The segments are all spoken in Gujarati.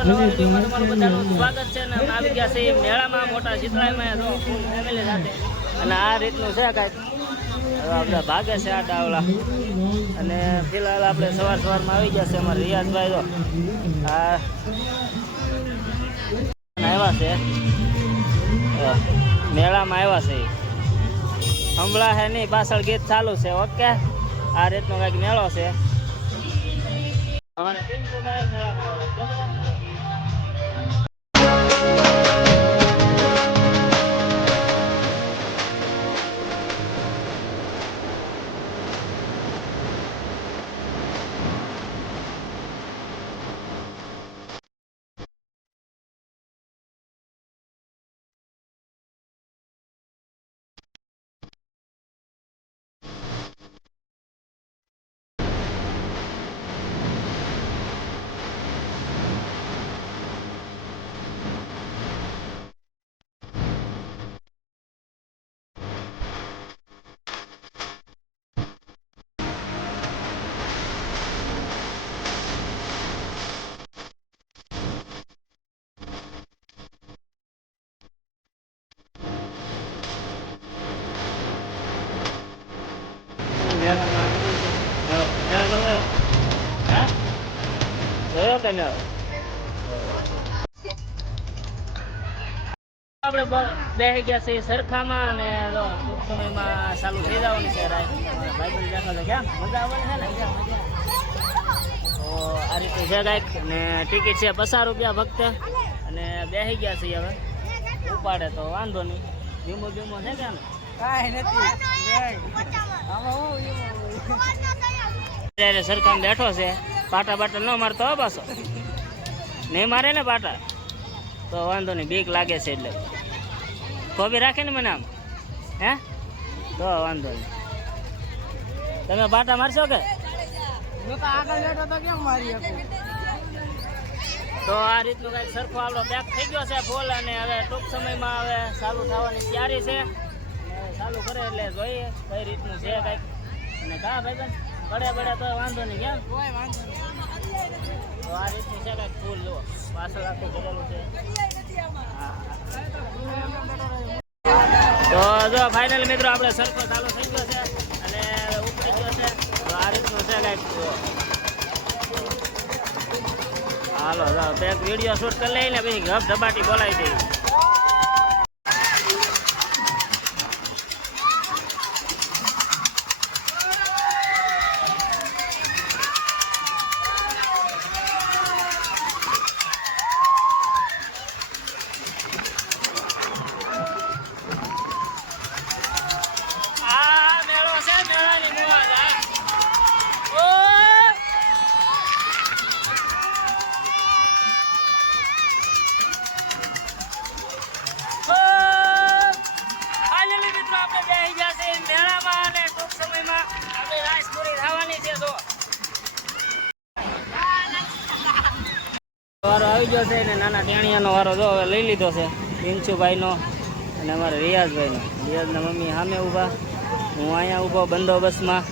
નવા વિડીયોમાં તમારું બધાનું સ્વાગત છે ને આવી ગયા છે મેળામાં મોટા શીતળામાં તો ફૂલ ફેમિલી સાથે અને આ રીતનું છે કાંઈક બધા ભાગે છે આ ડાવલા અને ફિલહાલ આપણે સવારમાં આવી ગયા છે અમારા રિયાઝભાઈ તો આ આવ્યા છે મેળામાં આવ્યા છે હમણાં હે નહીં પાછળ ગીત ચાલુ છે ઓકે આ રીતનો કંઈક મેળો છે આપણે બેસી ગયા છે સરખામાં અને ટૂંક સમયમાં ચાલુ થઈ જવાની છે ભાઈ બેઠો છે ક્યાં મજા આવવાની છે ને તો આ રીતે છે કાંઈક ને ટિકિટ છે 50 રૂપિયા ફક્ત અને બેસી ગયા છે હવે ઉપાડે તો વાંધો નહીં ધીમો ધીમો છે કે કાંઈ સરખામાં બેઠો છે પાટા બાટા ન મારતો હો પાછો નહીં મારે ને પાટા તો વાંધો નહીં બીક લાગે છે એટલે કોબી રાખે ને મને આમ હે તો વાંધો નહીં તમે પાટા મારશો કે તો આ રીતનું કંઈક સરખો આપણો પેક થઈ ગયો છે ફૂલ અને હવે ટૂંક સમયમાં હવે ચાલુ થવાની તૈયારી છે ચાલુ કરે એટલે જોઈએ કઈ રીતનું છે કંઈક અને કા ભાઈ પડે પડે તો વાંધો નહીં કેમ તો આ રીતનું છે કંઈક ફૂલ જુઓ પાછળ આખું ભરેલું છે તો જો ફાઇનલ મિત્રો આપણે સરખો ચાલુ થઈ ગયો છે અને ઉપડી ગયો છે તો આ રીતનું છે કંઈક હાલો જો એક વિડીયો શૂટ કરી લઈને પછી ગપ ધબાટી બોલાવી દઈએ વારો આવી ગયો છે ને નાના ટેણિયાનો વારો જો હવે લઈ લીધો છે પિંચુભાઈનો અને અમારે રિયાઝભાઈનો રિયાઝના મમ્મી સામે ઊભા હું અહીંયા ઊભો બંદોબસ્તમાં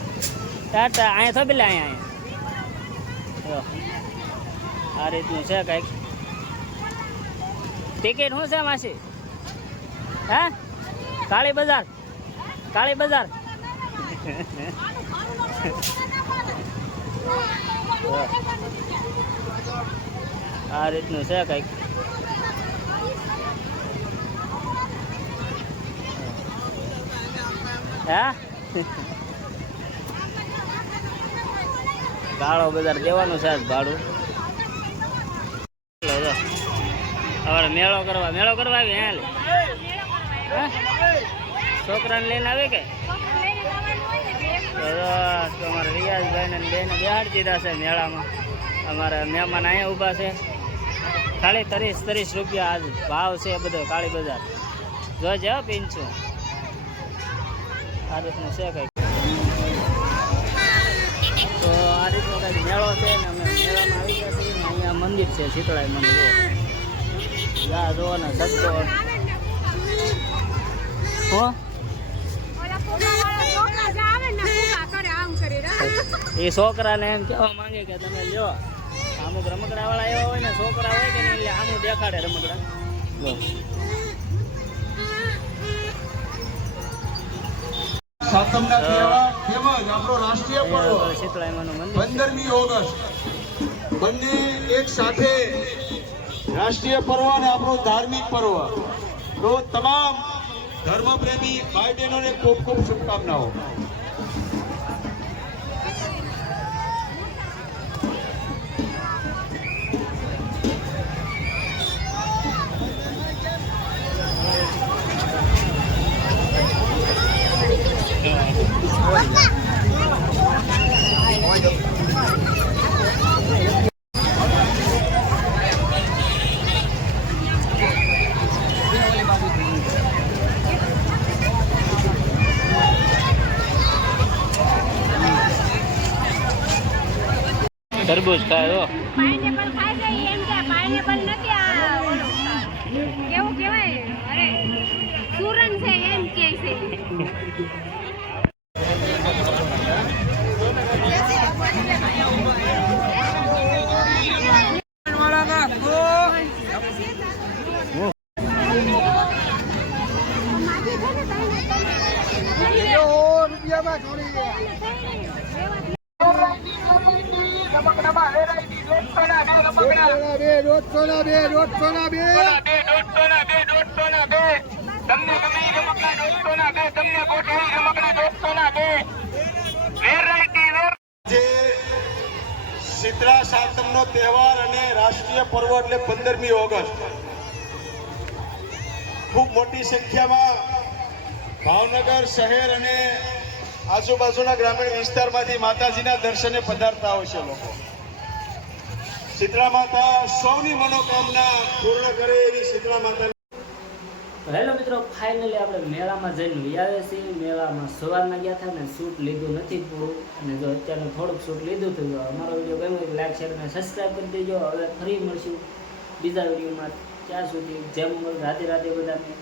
ટાટા અહીંયા થોડી અહીંયા આ રીતનું છે કંઈક ટિકિટ શું છે માસી હે કાળી બજાર આ રીતનું છે કંઈક હે કાળો બજાર દેવાનું છે ભાડું હવે મેળો કરવા આવી હે છોકરાને લઈને આવે કે અમારા રિયાઝભાઈ ને બેને બેહાડી દીધા છે મેળામાં અમારા મહેમાન અહીંયા ઊભા છે ખાલી 30 રૂપિયા આજ ભાવ છે બધો કાળી બજાર જોજે પીંછું આ રીતનું છે કંઈક તો આ રીતનો કંઈક મેળો છે ને અમે મેળામાં આવી ગયા છીએ ને અહીંયા મંદિર છે શીતળાઈ મંદિર યા જો ને સસ્તો હો એ છોકરાને એમ કહેવા માંગે કે તમે લ્યો અમુક રમકડા વાળા એવા હોય ને છોકરા હોય કે દેખાડે રમકડા. સાતમના તહેવાર તેમજ આપણો રાષ્ટ્રીય પર્વ શીતળામાનું મંદિર 15મી ઓગસ્ટ બંને એક સાથે રાષ્ટ્રીય પર્વ અને આપણો ધાર્મિક પર્વ તો તમામ ધર્મપ્રેમી ભાઈ બહેનોને ખૂબ ખૂબ શુભકામનાઓ. તરબૂચ ખાયો. પાઇનેપલ ખાય છે એમ કે પાઇનેપલ નથી આ ઓલો કેવું કહેવાય અરે સુરન છે એમ કે છે. રૂપિયામાં જોડી શીતળા સાતમનો તહેવાર અને રાષ્ટ્રીય પર્વ એટલે 15મી ઓગસ્ટ ખૂબ મોટી સંખ્યામાં ભાવનગર શહેર અને આજુબાજુના ગ્રામીણ વિસ્તારમાંથી માતાજીના દર્શને પધારતા હોય છે લોકો. શીતળા માતા સૌની મનોકામના પૂર્ણ કરે એવી શીતળા માતા. હેલો મિત્રો, ફાઇનલી આપણે મેળામાં જઈને આવ્યા છીએ. મેળામાં સવારના ગયા હતા ને શૂટ લીધું નથી પૂરું, અને જો અત્યારે થોડુંક શૂટ લીધું હતું. અમારો વિડીયો ગમ્યો હોય લાઈક શેર અને સબસ્ક્રાઈબ કરી દેજો. હવે ફરી મળશું બીજા વિડીયોમાં. ત્યાં સુધી જય મંગળ, રાધે રાધે બધાને.